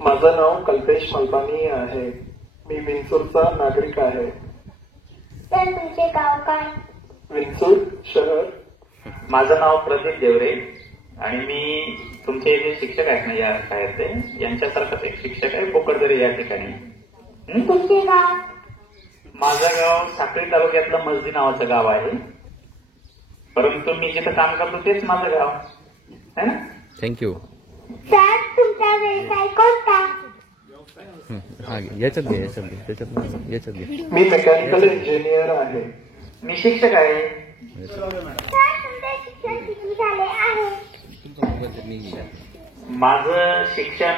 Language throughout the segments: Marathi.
माझं नाव कल्पेश मलबानी आहे. मी विंचूरचा नागरिक आहे. तर तुमचे गाव काय? विंचूर शहर. माझं नाव प्रदीप देवरे आणि मी तुमचे जे शिक्षक आहेत ना या शाळेचे यांच्यासारखाच एक शिक्षक आहे पोकडदरी या ठिकाणी. तुमचे गाव? माझं गाव साक्री तालुक्यातलं मजदी नावाचं गाव आहे, परंतु मी जिथं काम करतो तेच माझं गाव आहे ना. थँक्यू. सर तुमचा व्यवसाय कोणता? याच्यात घे. मी मेकॅनिकल इंजिनियर आहे. मी शिक्षक आहे. सर तुमचे शिक्षण किती झाले आहे? माझं शिक्षण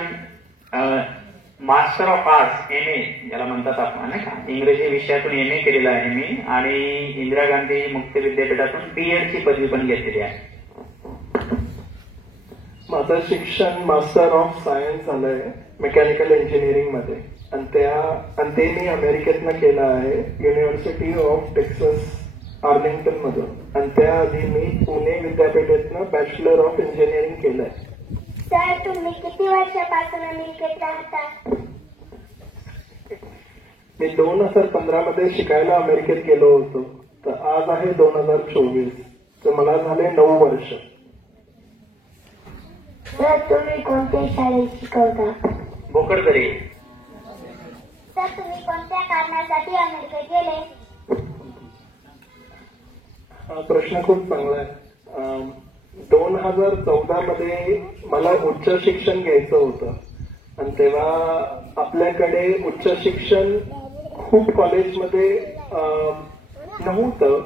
मास्टर ऑफ आर्ट्स MA याला म्हणतात आपण नाही का, इंग्रजी विषयातून MA केलेलं आहे मी आणि इंदिरा गांधी मुक्त विद्यापीठातून BEd ची पदवी पण घेतलेली आहे. माझं शिक्षण मास्टर ऑफ सायन्स झालंय मेकॅनिकल इंजिनिअरिंग मध्ये आणि ते मी अमेरिकेतनं केलं आहे युनिव्हर्सिटी ऑफ टेक्सास आर्लिंग्टन मधून आणि त्याआधी मी पुणे विद्यापीठातनं बॅचलर ऑफ इंजिनिअरिंग केलंय. सर तुम्ही किती वर्षापासून अमेरिकेत राहता? मी 2015 मध्ये शिकायला अमेरिकेत गेलो होतो, तर आज आहे 2024, तर मला झाले 9 वर्ष. सर तुम्ही कोणत्या शाळेत शिकवता? पोकडदरी. सर तुम्ही कोणत्या कारणासाठी अमेरिकेत गेले? हा प्रश्न खूप चांगला आहे. 2014 मध्ये मला उच्च शिक्षण घ्यायचं होतं आणि तेव्हा आपल्याकडे उच्च शिक्षण खूप कॉलेजमध्ये नव्हतं,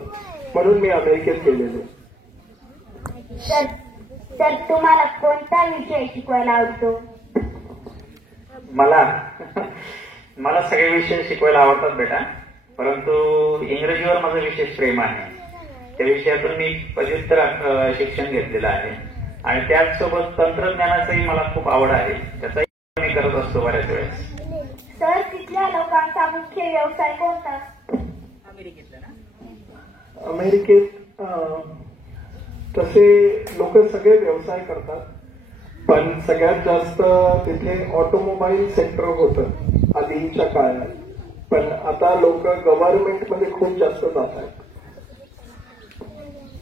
म्हणून मी अमेरिकेत गेलेलो. सर तुम्हाला कोणता विषय शिकवायला आवडतो? मला सगळे विषय शिकवायला आवडतात बेटा, परंतु इंग्रजीवर माझं विशेष प्रेम आहे. त्या विषयातून मी पदव्युत्तर शिक्षण घेतलेलं आहे आणि त्याचसोबत तंत्रज्ञानाचंही मला खूप आवड आहे, त्याचाही मी करत असतो बऱ्याच वेळेस. सर तिथल्या लोकांचा मुख्य व्यवसाय कोणता? अमेरिकेत तसे लोक सगळे व्यवसाय करतात, पण सगळ्यात जास्त तिथे ऑटोमोबाईल सेक्टर होतं आधीच्या काळात, पण आता लोक गव्हर्नमेंटमध्ये खूप जास्त जात आहेत.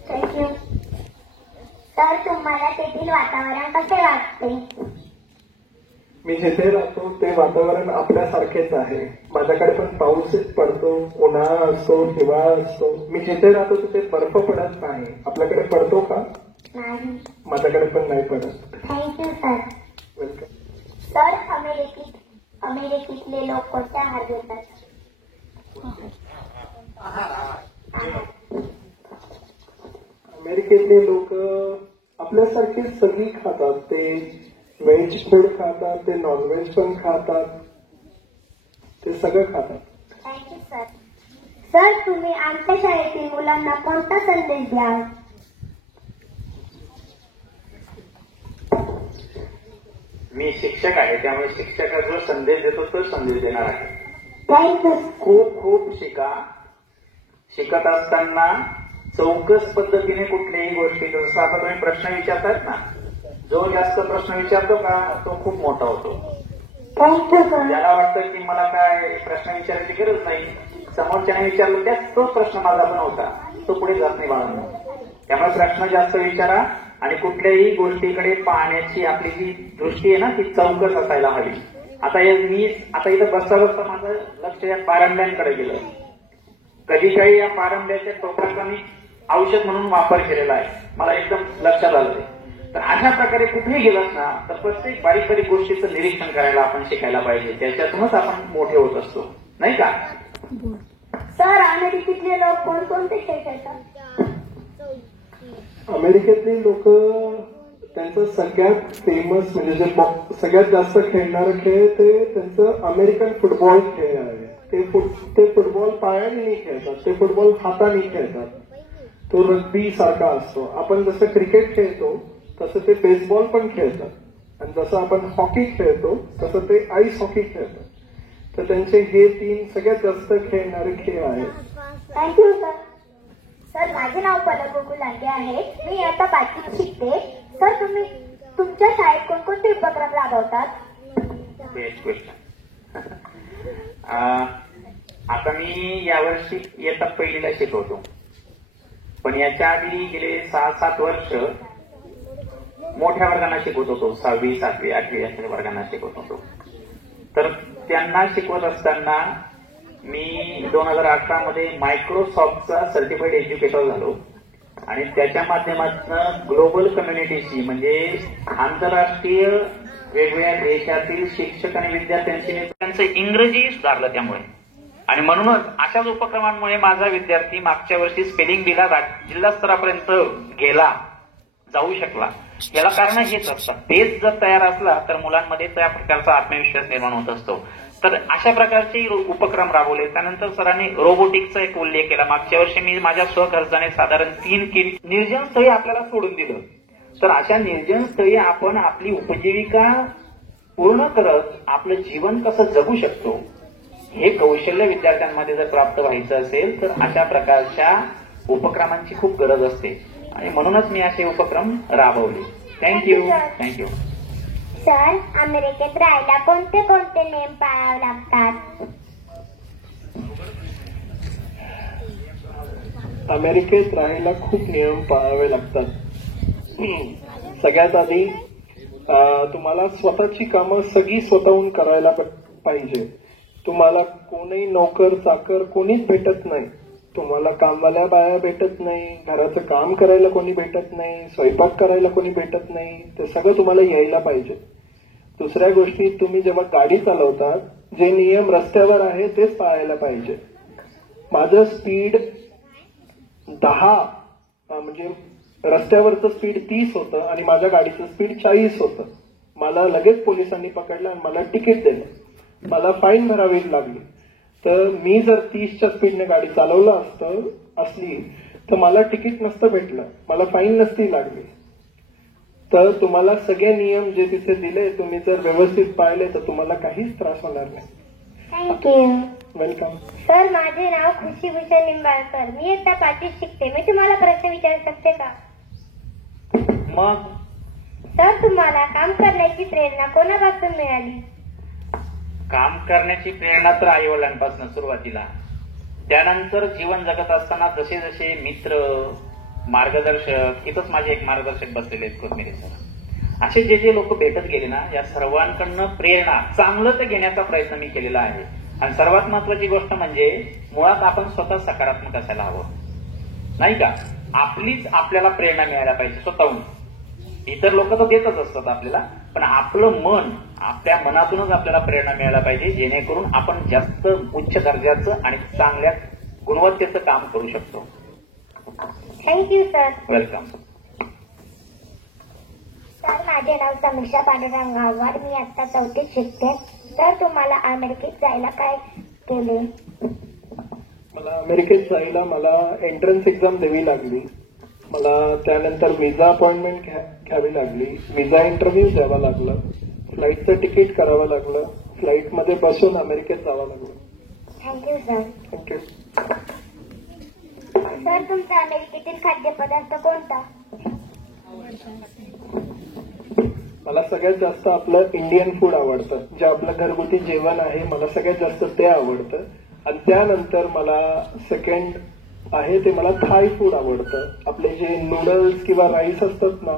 थँक्यू. तर तुम्हाला तेथील वातावरण कसे वाटते? मी जिथे राहतो ते वातावरण आपल्यासारखेच आहे. माझ्याकडे पण पाऊस पडतो, उन्हाळा असतो, हिवाळा असतो. मी जिथे राहतो तिथे बर्फ पडत नाही. आपल्याकडे पडतो का? नाही. माझ्याकडे पण नाही पडत. Thank you sir. वेलकम. सर अमेरिकेतले लोक कोणत्या आहार घेतात? अमेरिकेतले लोक आपल्यासारखी सगळी खातात. ते व्हेज फूड खातात, ते नॉनव्हेज पण खातात, ते सगळं खातात. Thank you sir. सर तुम्ही आमच्या शाळेतील मुलांना कोणता संदेश द्याल? मी शिक्षक आहे, त्यामुळे शिक्षक जो संदेश देतो तो संदेश देणार आहे. थँक्यू. खूप खूप शिका. शिकत असताना चौकस पद्धतीने कुठल्याही गोष्टी, जसं आता तुम्ही प्रश्न विचारतायत ना, जो जास्त प्रश्न विचारतो का तो खूप मोठा होतो. Thank you sir. ज्याला वाटतं की मला काय प्रश्न विचारायची गरज नाही, समोरच्याने विचारलं त्याच तोच प्रश्न माझा पण होता, तो पुढे जात नाही बाळांनो. त्यामुळे प्रश्न जास्त विचारा आणि कुठल्याही गोष्टीकडे पाहण्याची आपली जी दृष्टी आहे ना ती चौकस असायला हवी. आता इथं बसता बसता माझं लक्ष या पारंब्यांकडे गेलं. कधी काही या पारंब्याच्या टोकाचा मी औषध म्हणून वापर केलेला आहे, मला एकदम लक्षात आलं. तर अशा प्रकारे कुठेही गेलास ना तर प्रत्येक बारीक बारीक गोष्टीचं निरीक्षण करायला आपण शिकायला पाहिजे, त्याच्यातूनच आपण मोठे होत असतो. नाही का? सर अमेरिकेतले लोक कोणकोणते खेळ खेळतात? अमेरिकेतली लोक त्यांचं सगळ्यात फेमस म्हणजे जे सगळ्यात जास्त खेळणारा खेळ ते त्यांचं अमेरिकन फुटबॉल खेळ आहे. ते फुटबॉल पायाने खेळतात, ते फुटबॉल हाताने खेळतात. तो रग्बी सारखा असतो. आपण जसं क्रिकेट खेळतो तसं ते बेसबॉल पण खेळतात, आणि जसं आपण हॉकी खेळतो तसं ते आईस हॉकी खेळतात. तर त्यांचे हे 3 सगळ्यात जास्त खेळणारे खेळ आहेत. Thank you sir. सर माझे नाव पलक गोकुलांडे आहे. मी आता 5वीत शिकते. सर तुम्ही तुमच्या शाळेत कोणकोणते उपक्रम राबवतात? Best question. आता मी यावर्षी इयत्ता 1लीला शिकवतो, पण याच्या आधी गेले 6-7 वर्ष मोठ्या वर्गांना शिकवत होतो. 6वी, 7वी, 8वी अशा वर्गांना शिकवत होतो. तर त्यांना शिकवत असताना मी 2018 मध्ये मायक्रोसॉफ्टचा सर्टिफाईड एज्युकेटर झालो, आणि त्याच्या माध्यमातून ग्लोबल कम्युनिटीशी म्हणजे आंतरराष्ट्रीय वेगवेगळ्या देशातील शिक्षक आणि विद्यार्थ्यांशी त्यांचं इंग्रजी सुधारलं त्यामुळे. आणि म्हणूनच अशाच उपक्रमांमुळे माझा विद्यार्थी मागच्या वर्षी स्पेलिंग बीला जिल्हा स्तरापर्यंत जाऊ शकला. याला कारण हेच असतं, बेस जर तयार असला तर मुलांमध्ये त्या प्रकारचा आत्मविश्वास निर्माण होत असतो. तर अशा प्रकारचे उपक्रम राबवले. त्यानंतर सरांनी रोबोटिक्सचा एक उल्लेख केला. मागच्या वर्षी मी माझ्या स्वखर्चाने साधारण 3 किट निर्जन स्थळी आपल्याला सोडून दिलं. तर अशा निर्जन स्थळी आपण आपली उपजीविका पूर्ण करत आपलं जीवन कसं जगू शकतो हे कौशल्य विद्यार्थ्यांमध्ये जर प्राप्त व्हायचं असेल तर अशा प्रकारच्या उपक्रमांची खूप गरज असते, आणि म्हणूनच मी असे उपक्रम राबवले. थँक्यू. सर अमेरिकेत राहायला कोणते कोणते नियम पाळावे लागतात? अमेरिकेत राहायला खूप नियम पाळावे लागतात. सगळ्यात आधी तुम्हाला स्वतःची कामं सगळी स्वतःहून करायला पाहिजे. तुम्हाला कोणी नोकर चाकर कोणीच भेटत नाही. तुम्हाला कामवाल्या बाया भेटत नाही, घराचं काम करायला कोणी भेटत नाही, स्वयंपाक करायला कोणी भेटत नाही. ते सगळं तुम्हाला यायला पाहिजे. दुसऱ्या गोष्टी, तुम्ही जेव्हा गाडी चालवतात जे नियम रस्त्यावर आहे तेच पाळायला पाहिजे. माझं स्पीड 10 म्हणजे रस्त्यावरचं स्पीड 30 होतं आणि माझ्या गाडीचं स्पीड 40 होतं. मला लगेच पोलिसांनी पकडलं आणि मला तिकीट दिलं. मला फाईन भरावी लागली. तर मी जर 30च्या स्पीडने गाडी चालवलं असली तर मला तिकीट नसतं भेटलं, मला फाईन नसती लागली. तर तुम्हाला सगळे नियम जे तिथे दिले तुम्ही जर व्यवस्थित पाळले तर तुम्हाला काहीच त्रास होणार नाही. थँक्यू. वेलकम. सर माझे नाव खुशीभूषण निंबाळकर. मी आता 5वीत शिकते. मी तुम्हाला प्रश्न विचारू शकते का? मग सर तुम्हाला काम करण्याची प्रेरणा कोणापासून मिळाली? काम करण्याची प्रेरणा तर आई वडिलांपासून सुरुवातीला, त्यानंतर जीवन जगत असताना जसे जसे मित्र, मार्गदर्शक, इथंच माझे एक मार्गदर्शक बसलेले आहेत कोथमिरे सर, असे जे जे लोक भेटत गेले ना, या सर्वांकडनं प्रेरणा चांगलं ते घेण्याचा प्रयत्न मी केलेला आहे. आणि सर्वात महत्वाची गोष्ट म्हणजे मुळात आपण स्वतः सकारात्मक असायला हवं, नाही का? आपलीच आपल्याला प्रेरणा मिळायला पाहिजे स्वतःहून. इतर लोक तर देतच असतात आपल्याला, पण आपलं मन, आपल्या मनातूनच आपल्याला प्रेरणा मिळायला पाहिजे, जेणेकरून आपण जास्त उच्च दर्जाचं आणि चांगल्या गुणवत्तेचं काम करू शकतो. Thank you sir. वेलकम. सर माझे नाव समीक्षा पांडुरंग गाववाड. मी आता 4थीत शिकते. सर तुम्हाला अमेरिकेत जायला काय केले? मला अमेरिकेत जायला मला एंट्रन्स एक्झाम द्यावी लागली. मला त्यानंतर विजा अपॉइंटमेंट घ्यावी लागली, विजा इंटरव्ह्यू द्यावा लागला, फ्लाईटचं तिकीट करावं लागलं, फ्लाईटमध्ये बसून अमेरिकेत जावं लागलं. Thank you sir. थँक्यू. सर तुमचा अमेरिकेतील खाद्यपदार्थ कोणता? मला सगळ्यात जास्त आपलं इंडियन फूड आवडतं. जे आपलं घरगुती जेवण आहे मला सगळ्यात जास्त ते आवडतं. आणि त्यानंतर मला सेकंड आहे ते मला थाय फूड आवडतं. आपले जे नूडल्स किंवा राईस असतात ना,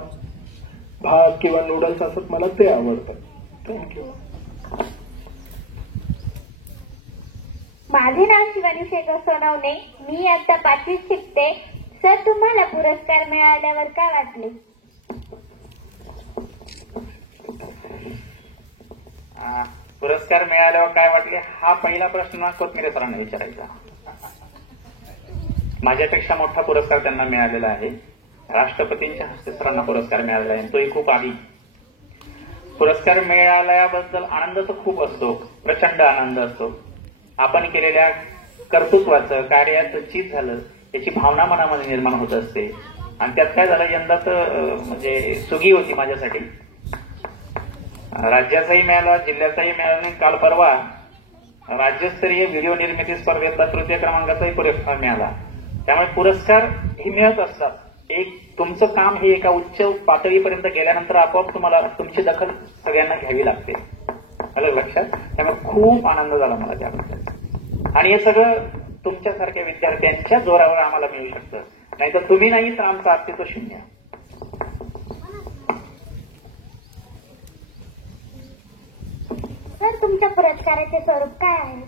भात किंवा नूडल्स असतात, मला ते आवडतं. थँक्यू. माझे नाव शिवानी शेखर सोनवणे. मी आता 5वीत शिकते. सर तुम्हाला पुरस्कार मिळाल्यावर काय वाटले? पुरस्कार मिळाल्यावर काय वाटले, हा पहिला प्रश्न कोथमिरे सरांना विचारायचा. माझ्यापेक्षा मोठा पुरस्कार त्यांना मिळालेला आहे. राष्ट्रपतींच्या हस्ते सरांना पुरस्कार मिळालेला आहे, तोही खूप आधी. पुरस्कार मिळाल्याबद्दल आनंद तर खूप असतो, प्रचंड आनंद असतो. आपण केलेल्या कर्तृत्वाचं, कार्याचं चीज झालं याची भावना मनामध्ये निर्माण होत असते. आणि त्यात काय झालं, यंदा तर म्हणजे सुगी होती माझ्यासाठी. राज्याचाही मिळाला, जिल्ह्याचाही मिळाला आणि काल परवा राज्यस्तरीय व्हिडिओ निर्मिती स्पर्धेतला तृतीय क्रमांकाचाही पुरस्कार मिळाला. त्यामुळे पुरस्कार हे मिळत असतात. एक तुमचं काम हे एका उच्च पातळीपर्यंत गेल्यानंतर आपोआप तुम्हाला तुमची दखल सगळ्यांना घ्यावी लागते. आलं लक्षात? त्यामुळे खूप आनंद झाला मला त्याबद्दल. आणि हे सगळं तुमच्यासारख्या विद्यार्थ्यांच्या जोरावर आम्हाला मिळू शकतं. नाहीतर तुम्ही नाही तर आमचं अस्तित्व शून्य. सर, तुमच्या पुरस्काराचे स्वरूप काय आहे?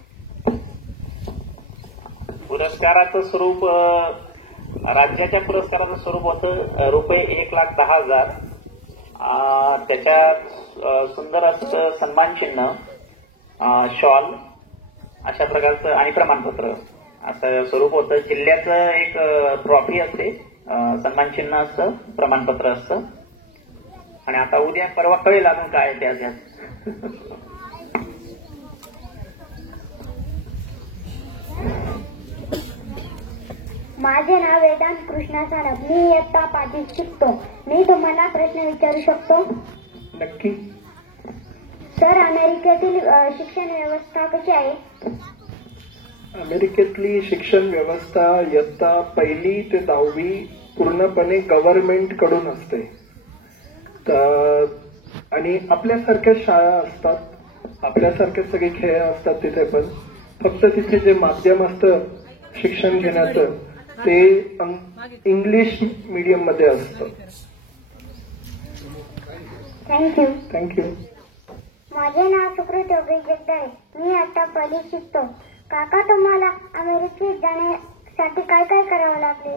पुरस्काराचं स्वरूप, राज्याच्या पुरस्काराचं स्वरूप होतं रुपये 1,10,000. त्याच्यात सुंदर असं सन्मान चिन्ह, शॉल अशा प्रकारचं आणि प्रमाणपत्र असं स्वरूप होतं. जिल्ह्याचं एक ट्रॉफी असते, सन्मान चिन्ह असतं, प्रमाणपत्र असतं. आणि आता उद्या परवा कळेल अजून काय त्याच्यात. माझे नाव वेदांत कृष्णा सानप. मी इयत्ता 5वीत शिकतो. मी तुम्हाला प्रश्न विचारू शकतो? नक्की. सर, अमेरिकेतील शिक्षण व्यवस्था कशी आहे? अमेरिकेतली शिक्षण व्यवस्था इयत्ता 1ली ते 10वी पूर्णपणे गव्हर्नमेंट कडून असते. आणि आपल्यासारख्या शाळा असतात, आपल्यासारखे सगळे खेळ असतात तिथे. पण फक्त तिथे जे माध्यम असतं शिक्षण घेण्याचं ते इंग्लिश मीडियम मध्ये असतं. थँक्यू. माझे नाव सुकृत योगेश जगदाळे. मी आता 1लीत शिकतो. काका, तुम्हाला अमेरिकेत जाण्यासाठी काय काय करावं लागले?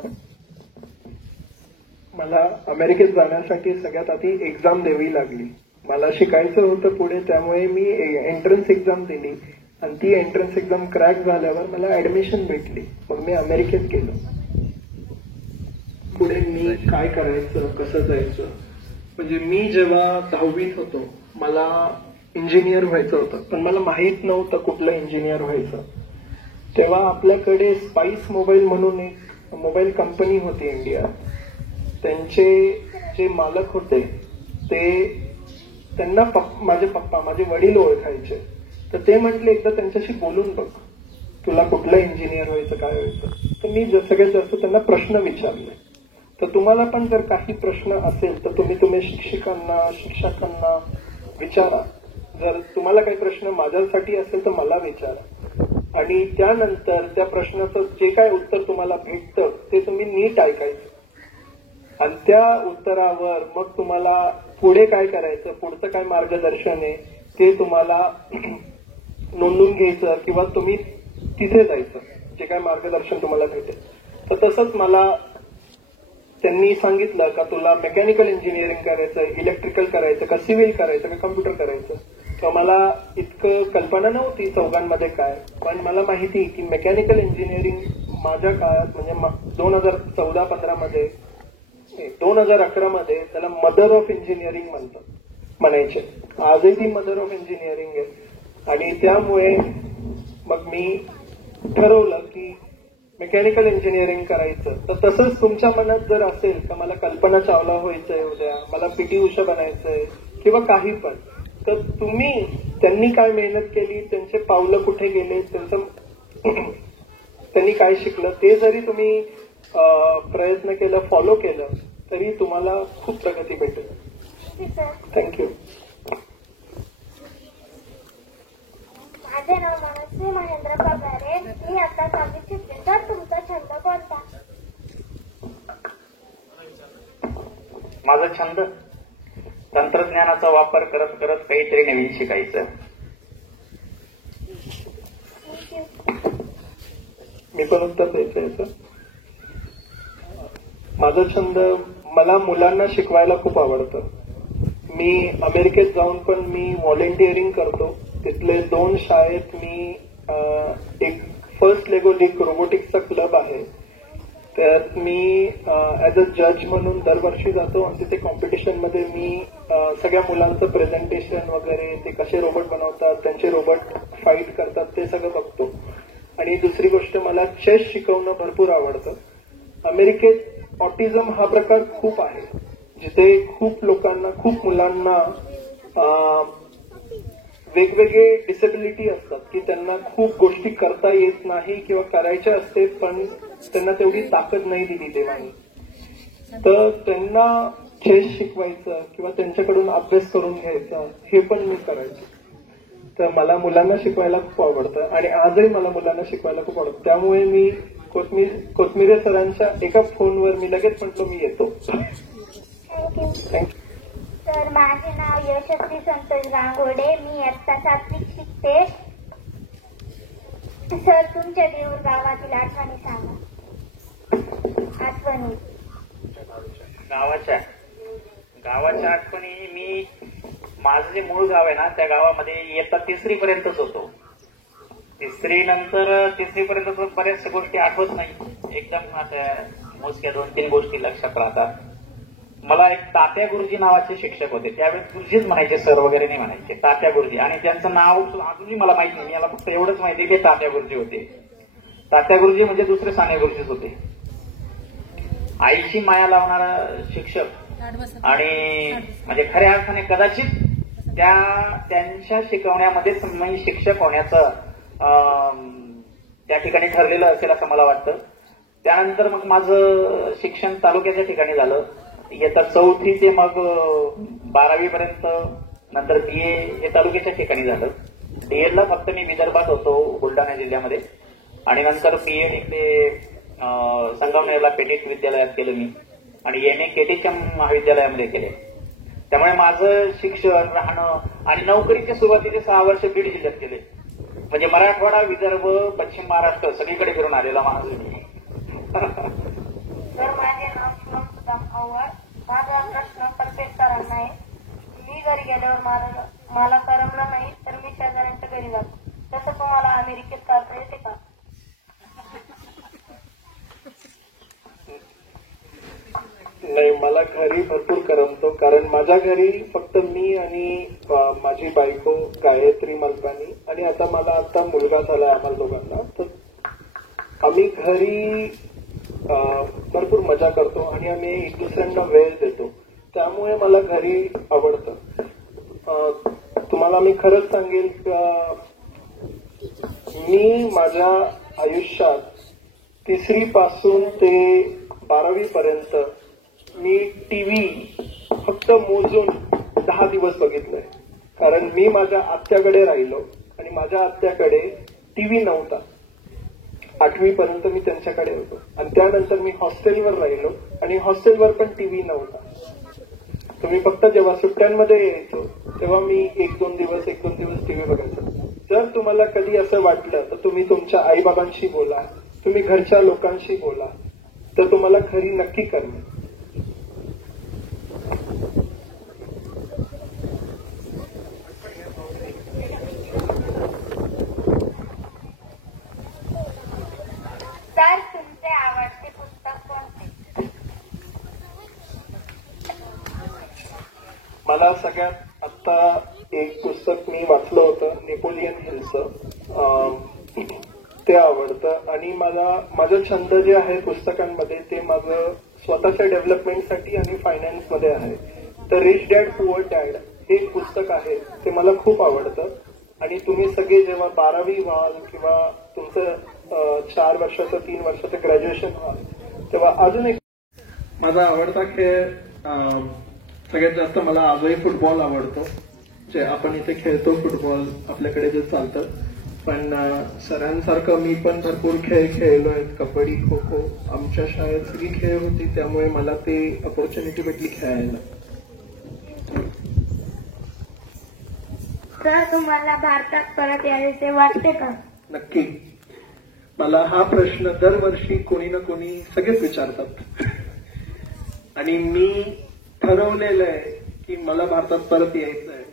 मला अमेरिकेत जाण्यासाठी सगळ्यात आधी एक्झाम द्यावी लागली. मला शिकायचं होतं पुढे, त्यामुळे मी एंट्रन्स एक्झाम दिली आणि ती एंट्रन्स एक्झाम क्रॅक झाल्यावर मला ऍडमिशन भेटली. मग मी अमेरिकेत गेलो. पुढे मी काय करायचं, कसं जायचं, म्हणजे मी जेव्हा 10वीत होतो मला इंजिनियर व्हायचं होतं, पण मला माहित नव्हतं कुठलं इंजिनियर व्हायचं. तेव्हा आपल्याकडे स्पाइस मोबाईल म्हणून एक मोबाईल कंपनी होती इंडियात. त्यांचे जे मालक होते त्यांना माझे वडील ओळखायचे. तर ते म्हटले एकदा त्यांच्याशी बोलून बघ, तुला कुठलं इंजिनियर व्हायचं, काय व्हायचं. तर मी सगळ्यात जास्त त्यांना प्रश्न विचारले. तर तुम्हाला पण जर काही प्रश्न असेल तर तुम्ही शिक्षकांना विचारा. जर तुम्हाला काही प्रश्न माझ्यासाठी असेल तर मला विचारा. आणि त्यानंतर त्या प्रश्नाचं जे काय उत्तर तुम्हाला भेटतं ते तुम्ही नीट ऐकायचं. आणि त्या उत्तरावर मग तुम्हाला पुढे काय करायचं, पुढचं काय मार्गदर्शन आहे ते तुम्हाला नोंदवून घ्यायचं किंवा तुम्ही तिथे जायचं जे काय मार्गदर्शन तुम्हाला भेटेल. तर तसंच मला त्यांनी सांगितलं का तुला मेकॅनिकल इंजिनिअरिंग करायचं, इलेक्ट्रिकल करायचं का सिव्हिल करायचं का कम्प्युटर करायचं. तर मला इतकं कल्पना नव्हती चौघांमध्ये काय, पण मला माहिती की मेकॅनिकल इंजिनिअरिंग माझ्या काळात म्हणजे 2014-15 मध्ये 2011 मध्ये त्याला मदर ऑफ इंजिनिअरिंग म्हणायचे. आजही ती मदर ऑफ इंजिनिअरिंग आहे. आणि त्यामुळे मग मी ठरवलं की मेकॅनिकल इंजिनिअरिंग करायचं. तर तसंच तुमच्या मनात जर असेल तर मला कल्पना चावला व्हायचंय उद्या, मला पीटी उषा बनायचंय किंवा काही पण, तर तुम्ही त्यांनी काय मेहनत केली, त्यांचे पावलं कुठे गेले, त्यांनी काय शिकलं ते जरी तुम्ही प्रयत्न केला, फॉलो केलं तरी तुम्हाला खूप प्रगती भेटेल. थँक्यू. माझे नाव मनस्वी महेंद्र पगारे. मी आता 6वीत शिकते. तर तुमचा छंद कोणता? माझा छंद तंत्रज्ञानाचा वापर करत करत काहीतरी नवीन शिकायचं. मी पण उत्तर द्यायचं. माझा छंद, मला मुलांना शिकवायला खूप आवडतं. मी अमेरिकेत जाऊन पण मी व्हॉलेंटिअरिंग करतो तिथले 2 शाळेत मी एक फर्स्ट लेगो लीग रोबोटिक्सचा क्लब आहे, त्यात मी ऍज अ जज म्हणून दरवर्षी जातो आणि तिथे कॉम्पिटिशन मध्ये मी सगळ्या मुलांचं प्रेझेंटेशन वगैरे, ते कसे रोबोट बनवतात, त्यांचे रोबोट फाईट करतात, ते सगळं बघतो. आणि दुसरी गोष्ट, मला चेस शिकवणं भरपूर आवडतं. अमेरिकेत ऑटिझम हा प्रकार खूप आहे, जिथे खूप लोकांना, खूप मुलांना वेगवेगळे डिसेबिलिटी असतात की त्यांना खूप गोष्टी करता येत नाही किंवा करायच्या असते, पण त्यांना तेवढी ताकद नाही दिली देवानी. तर त्यांना चेस शिकवायचं किंवा त्यांच्याकडून अभ्यास करून घ्यायचा, हे पण मी करायचो. तर मला मुलांना शिकवायला खूप आवडतं आणि आजही मला मुलांना शिकवायला खूप आवडतं. त्यामुळे मी कोथमिरे सरांच्या एका फोनवर मी लगेच म्हटलो मी येतो. थँक्यू. सर, माझे नाव यशस्वी संतोष गांगोडे, मी इयत्ता 7वीत शिकते. सर, तुमच्या देऊर गावातील आठवणी सांगा. आठवणी गावाच्या आठवणी. माझं जे मूळ गाव आहे ना, त्या गावामध्ये इयत्ता 3री पर्यंतच होतो. 3री पर्यंत बऱ्याचशा गोष्टी आठवत नाही, एकदम आता मोजक्या 2-3 गोष्टी लक्षात राहतात. मला एक तात्या गुरुजी नावाचे शिक्षक होते, त्यावेळेस गुरुजीच म्हणायचे, सर वगैरे नाही म्हणायचे, तात्या गुरुजी. आणि त्यांचं नाव अजूनही मला माहित नाही, मला फक्त एवढंच माहिती की तात्या गुरुजी होते. तात्या गुरुजी म्हणजे दुसरे साने गुरुजीच होते. आईची माया लावणारा शिक्षक आणि म्हणजे खऱ्या अर्थाने कदाचित त्यांच्या शिकवण्यामध्येच मी शिक्षक होण्याचं त्या ठिकाणी ठरलेलं असेल असं मला वाटतं. त्यानंतर मग माझं शिक्षण तालुक्याच्या ठिकाणी झालं. इयत्ता 4थी ते मग 12वी पर्यंत, नंतर BA हे तालुक्याच्या ठिकाणी झालं. DED फक्त मी विदर्भात होतो, बुलढाणा जिल्ह्यामध्ये. आणि नंतर BEd इकडे संगमनेरला पेटीट विद्यालयात केलं मी आणि MA केटीच्या महाविद्यालयामध्ये केले. त्यामुळे माझं शिक्षण, राहणं आणि नोकरीच्या सुरुवातीचे 6 वर्ष बीड जिल्ह्यात केले. म्हणजे मराठवाडा, विदर्भ, पश्चिम महाराष्ट्र सगळीकडे फिरून आलेला माणूस मी. सर, माझे नाव शिवम सुदाम आव्हाड. माझा प्रश्न परफेक्ट सरांना आहे. मी घरी गेल्यावर मला करमलं नाही तर मी शेजाऱ्यांच्या घरी जातो. तसं तुम्हाला अमेरिकेत करता येते का? नाही, मला घरी भरपूर करमतो, कारण माझ्या घरी फक्त मी आणि माझी बायको गायत्री मलपानी आणि आता मुलगा झालाय आम्हाला दोघांना. तर आम्ही घरी भरपूर मजा करतो आणि आम्ही एक दुसऱ्यांना वेळ देतो, त्यामुळे मला घरी आवडतं. तुम्हाला मी खरंच सांगेल का, मी माझ्या आयुष्यात 3री पासून ते 12वी पर्यंत मी टीव्ही फक्त मोजून 10 दिवस बघितलंय. कारण मी माझ्या आत्याकडे राहिलो आणि माझ्या आत्याकडे टीव्ही नव्हता. 8वी पर्यंत मी त्यांच्याकडे होतो आणि त्यानंतर मी हॉस्टेलवर राहिलो आणि हॉस्टेलवर पण टीव्ही नव्हता. तुम्ही फक्त जेव्हा सुट्ट्यांमध्ये यायचो तेव्हा मी 1-2 दिवस टीव्ही बघायचो. जर तुम्हाला कधी असं वाटलं तर तुम्ही तुमच्या आईबाबांशी बोला, तुम्ही घरच्या लोकांशी बोला, तर तुम्हाला घरी नक्की करणे. सर, तुमचे आवडते पुस्तक कोणते? मला सगळ्यात आता एक पुस्तक मी वाचलं होतं, नेपोलियन हिलचं, ते आवडतं. आणि माझा छंद जे आहे पुस्तकांमध्ये ते माझं स्वतःच्या डेव्हलपमेंटसाठी आणि फायनान्समध्ये आहे. तर रिच डॅड पुअर डॅड हे एक पुस्तक आहे, ते मला खूप आवडतं. आणि तुम्ही सगळे जेव्हा 12वी व्हाल किंवा तुमचं 4 वर्षाचं 3 वर्षाचं ग्रॅज्युएशन व्हाल तेव्हा अजून एक माझा आवडता खेळ, सगळ्यात जास्त मला आजही फुटबॉल आवडतो. जे आपण इथे खेळतो फुटबॉल, आपल्याकडे जे चालतं. पण सरांसारखं मी पण भरपूर खेळ खेळलोय, कबड्डी, खो खो. आमच्या शाळेत सगळी खेळ होती, त्यामुळे मला ते अपॉर्च्युनिटी भेटली खेळायला. सर, तुम्हाला भारतात परत यायचे वाटते का? नक्की. मला हा प्रश्न दरवर्षी कोणी ना कोणी सगळेच विचारतात आणि मी ठरवलेलं आहे की मला भारतात परत यायचं आहे.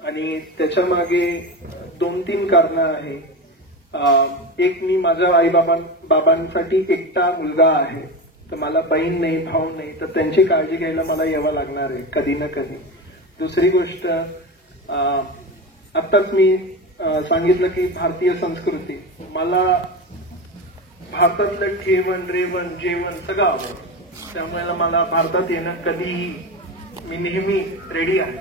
आणि त्याच्या मागे 2-3 कारणं आहे. एक, मी माझ्या बाबांसाठी एकटा मुलगा आहे, तर मला बहीण नाही, भाऊ नाही, तर त्यांची काळजी घ्यायला मला यावं लागणार आहे कधी ना कधी. दुसरी गोष्ट, आत्ताच मी सांगितलं की भारतीय संस्कृती, मला भारतातलं ठेवण, रेवण, जेवण सगळं आवडतं. त्यामुळे मला भारतात येणं कधीही, मी नेहमी रेडी आहे.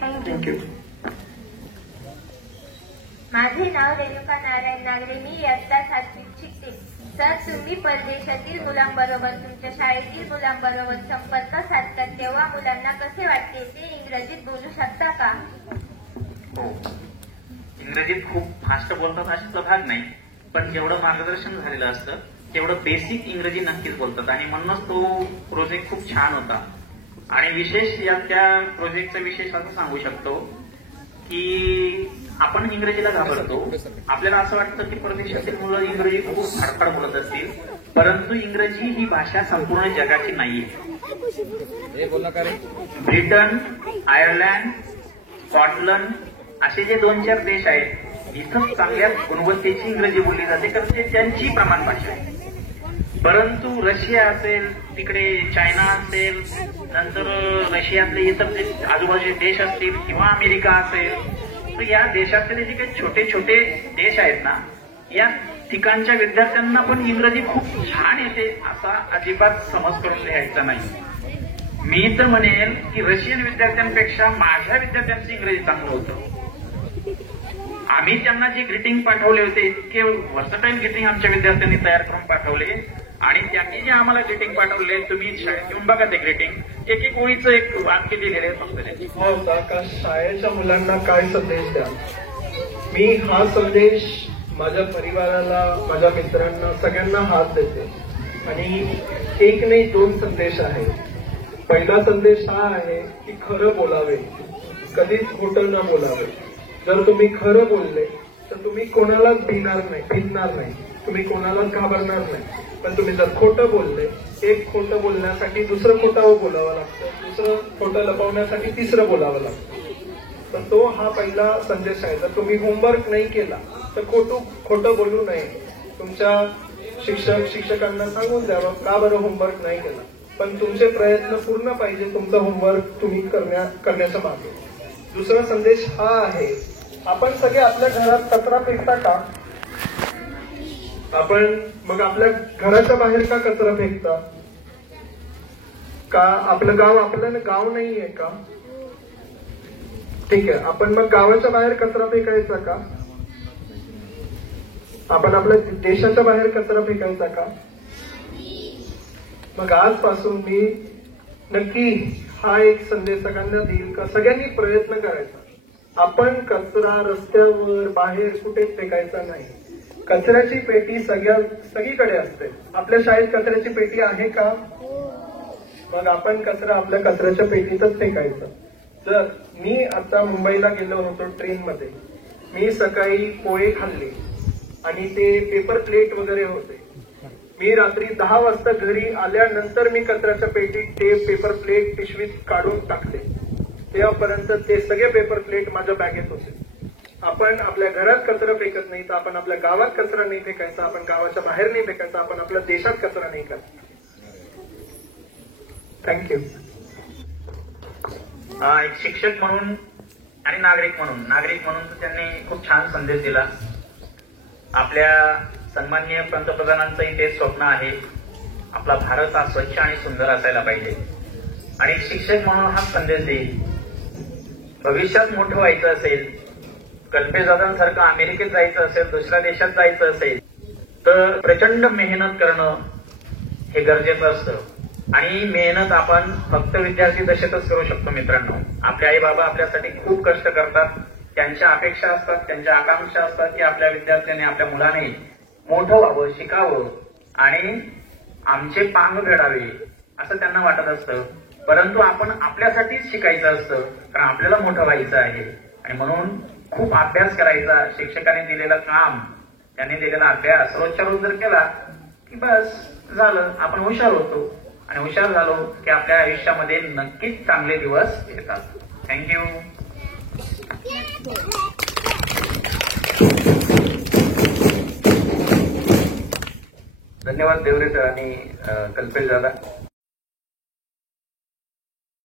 थँक्यू. माझे नाव रेणुका नारायण नागरे. मी इयत्ता 7वीत शिकते. सर, तुम्ही परदेशातील मुलांबरोबर तुमच्या शाळेतील मुलांबरोबर संपर्क साधतात तेव्हा मुलांना कसे वाटते ते इंग्रजीत बोलू शकता का? हो, इंग्रजीत खूप फास्ट बोलतात अशाचा भाग नाही, पण जेवढं मार्गदर्शन झालेलं असतं तेवढं बेसिक इंग्रजी नक्कीच बोलतात आणि म्हणूनच तो प्रोजेक्ट खूप छान होता. आणि विशेष त्या प्रोजेक्टचा विशेष असं सांगू शकतो की आपण इंग्रजीला घाबरतो. आपल्याला असं वाटतं की परदेशातील मुलं इंग्रजी खूप फाडफाड बोलत असतील, परंतु इंग्रजी ही भाषा संपूर्ण जगाची नाहीये. ब्रिटन, आयर्लंड, स्कॉटलंड असे जे 2-4 देश आहेत, इथं चांगल्या गुणवत्तेची इंग्रजी बोलली जाते, कारण ते त्यांची प्रमाण भाषा आहे. परंतु रशिया असेल, तिकडे चायना असेल, नंतर रशियातले इतर आजूबाजूचे देश असतील किंवा अमेरिका असेल, तर या देशातले जे काही छोटे छोटे देश आहेत ना, या ठिकाणच्या विद्यार्थ्यांना पण इंग्रजी खूप छान येते असा अजिबात समज करून घ्यायचा नाही. मी तर म्हणेल की रशियन विद्यार्थ्यांपेक्षा माझ्या विद्यार्थ्यांचं इंग्रजी चांगलं होतं. आम्ही त्यांना जे ग्रीटिंग पाठवले होते, इतके वर्सटाईल ग्रीटिंग आमच्या विद्यार्थ्यांनी तयार करून पाठवले, आणि त्यांनी जे आम्हाला ग्रीटिंग पाठवले, तुम्ही शाळेत येऊन बघा ते ग्रीटिंग, एक ओळीचं एक वाक्य लिहिलेलं आहे फक्त. होता का शाळेच्या मुलांना काय संदेश द्या? मी हा संदेश माझ्या परिवाराला, माझ्या मित्रांना, सगळ्यांना हात देते. आणि एक नाही 2 संदेश आहेत. पहिला संदेश हा आहे की खरं बोलावे, कधीच खोटं न बोलावे. जर तुम्ही खरं बोलले तर तुम्ही कोणालाच भिणार नाही, तुम्ही कोणालाच घाबरणार नाही. पण तुम्ही जर खोटं बोलले, एक खोटं बोलण्यासाठी दुसरं खोटं बोलावं लागतं, दुसरं खोटं लपवण्यासाठी तिसरं बोलावं लागतं. तर तो हा पहिला संदेश आहे. जर तुम्ही होमवर्क नाही केला तर खोटं बोलू नये. तुमच्या शिक्षकांना सांगून द्यावं का बरं होमवर्क नाही केला, पण तुमचे प्रयत्न पूर्ण पाहिजे तुमचं होमवर्क तुम्ही करण्याच्या मागे. दुसरा संदेश हा आहे, आपण सगळे आपल्या घरात कचरा फेकता का? आपण मग आपल्या घराच्या बाहेर का कचरा फेकता? का आपलं गाव नाहीये का? ठीक आहे, आपण मग गावाच्या बाहेर कचरा फेकायचा का? आपण आपल्या देशाच्या बाहेर कचरा फेकायचा का? मग आजपासून मी नक्की हा एक संदेश सगळ्यांना देईल का सगळ्यांनी प्रयत्न करायचा. आपण कचरा रस्त्यावर बाहेर कुठेच फेकायचा नाही. कचऱ्याची पेटी सगळीकडे असते. आपल्या शाळेत कचऱ्याची पेटी आहे का? मग आपण कचरा आपल्या कचऱ्याच्या पेटीतच फेकायचा. जर मी आता मुंबईला गेलो होतो ट्रेनमध्ये, मी सकाळी पोहे खाल्ले आणि ते पेपर प्लेट वगैरे होते. मी रात्री 10 वाजता घरी आल्यानंतर मी कचऱ्याच्या पेटीत ते पेपर प्लेट पिशवीत काढून टाकले. तेव्हापर्यंत ते सगळे पेपर प्लेट माझ्या बॅगेत होते. आपण आपल्या घरात कचरा फेकत नाही तर आपण आपल्या गावात कचरा नाही फेकायचा, आपण गावाच्या बाहेर नाही फेकायचा, आपण आपल्या देशात कचरा नाही करायचा. थँक्यू. एक शिक्षक म्हणून आणि नागरिक म्हणून त्यांनी खूप छान संदेश दिला. आपल्या सन्माननीय पंतप्रधानांचंही तेच स्वप्न आहे, आपला भारत हा स्वच्छ आणि सुंदर असायला पाहिजे. आणि शिक्षक म्हणून हा संदेश देईल, भविष्यात मोठं व्हायचं असेल, कल्पेदादांसारखं अमेरिकेत जायचं असेल, दुसऱ्या देशात जायचं असेल, तर प्रचंड मेहनत करणं हे गरजेचं असतं. आणि मेहनत आपण फक्त विद्यार्थी दशेतच करू शकतो. मित्रांनो, आपले आई बाबा आपल्यासाठी खूप कष्ट करतात, त्यांच्या अपेक्षा असतात, त्यांच्या आकांक्षा असतात की आपल्या विद्यार्थ्यांनी, आपल्या मुलाने मोठं व्हावं, शिकावं आणि आमचे पांग घडावे असं त्यांना वाटत असतं. परंतु आपण आपल्यासाठीच शिकायचं असतं, कारण आपल्याला मोठं व्हायचं आहे. आणि म्हणून खूप अभ्यास करायचा. शिक्षकाने दिलेलं काम, त्यांनी दिलेला अभ्यास रोजच्या रोज जर केला की बस झालं, आपण हुशार होतो. आणि हुशार झालो की आपल्या आयुष्यामध्ये नक्कीच चांगले दिवस येतात. थँक्यू. धन्यवाद देवरे सर आणि कल्पेश दादा.